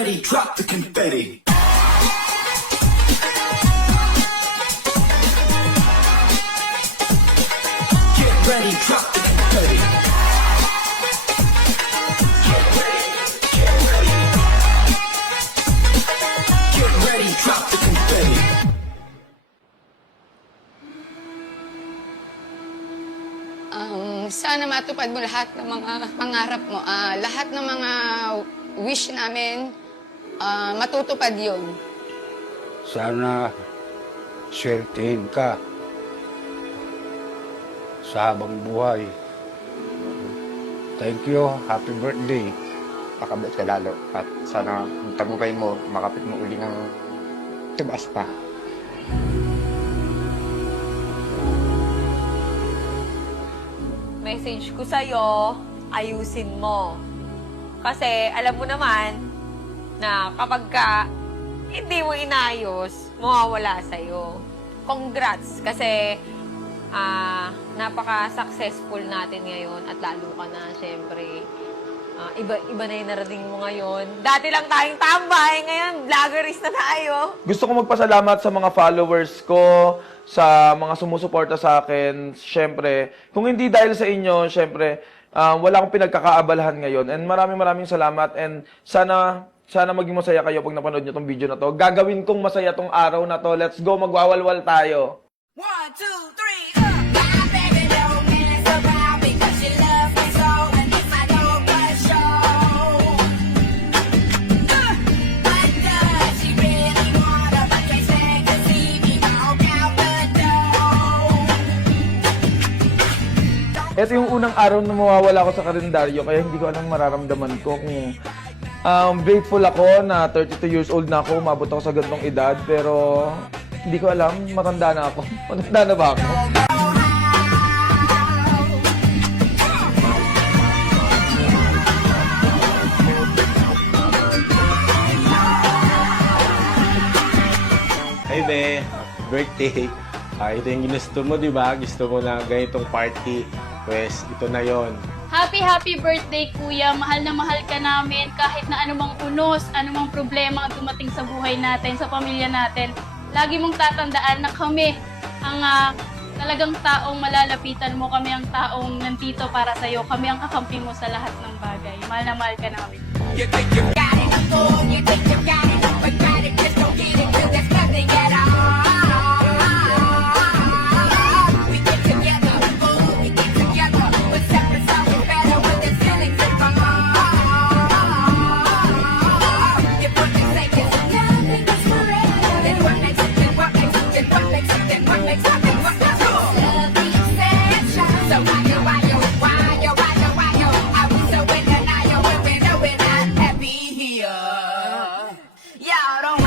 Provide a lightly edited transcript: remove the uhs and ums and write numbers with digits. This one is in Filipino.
ready, drop the confetti. Get ready, drop the confetti. Get ready, get ready. Get ready, drop the confetti. Sana matupad mo lahat ng mga pangarap mo. Lahat ng mga wish namin, matutupad yun. Sana swertihin ka sa habang buhay. Thank you. Happy birthday. Pakabot ka lalo. At sana ang tagumpay mo, makapit mo uli ng tumaas pa. Message ko sa'yo, ayusin mo. Kasi alam mo naman na kapag ka hindi mo inayos, mawawala sa'yo. Congrats kasi napaka-successful natin ngayon at lalo ka na, syempre. Iba na yung narating mo ngayon. Dati lang tayong tambay, ngayon vloggerist na tayo. Gusto ko magpasalamat sa mga followers ko, sa mga sumusuporta sa akin. Siyempre, kung hindi dahil sa inyo, siyempre, wala akong pinagkakaabalahan ngayon. And maraming salamat. And sana maging masaya kayo pag napanood nyo tong video na to. Gagawin kong masaya tong araw na to. Let's go, magwawalwal tayo. 1, 2, 3, up! My baby don't mess around because she loves me so, and it's my no-but show. But does she really wanna, but can't stand to see me walk out the door? Ito yung unang araw na mawawala ko sa kalendaryo, kaya hindi ko alam mararamdaman ko kung grateful ako na 32 years old na ako, umabot ako sa ganitong edad, pero hindi ko alam, matanda na ako. Matanda na ba ako? Hey be, birthday. Ito yung ginusto mo, di ba? Gusto mo na ganitong party. Pues, ito na yon. Happy birthday, Kuya. Mahal na mahal ka namin kahit na anumang unos, anumang problema ang dumating sa buhay natin, sa pamilya natin. Lagi mong tatandaan na kami ang talagang taong malalapitan mo. Kami ang taong nandito para sa'yo. Kami ang kakampi mo sa lahat ng bagay. Mahal na mahal ka namin. You think you got it, I'm cool. You think you got it, I'm forgot it. Just don't get it till there's nothing at all. We get together, ooh, we get together. But separate sounds better when there's feelings involved. You put me saying nothing is forever. Then what makes it, then what makes it, then what makes it, then what makes it, then what makes it? Love the exception. So why you, are we so in denial when we know we're not happy here? Y'all don't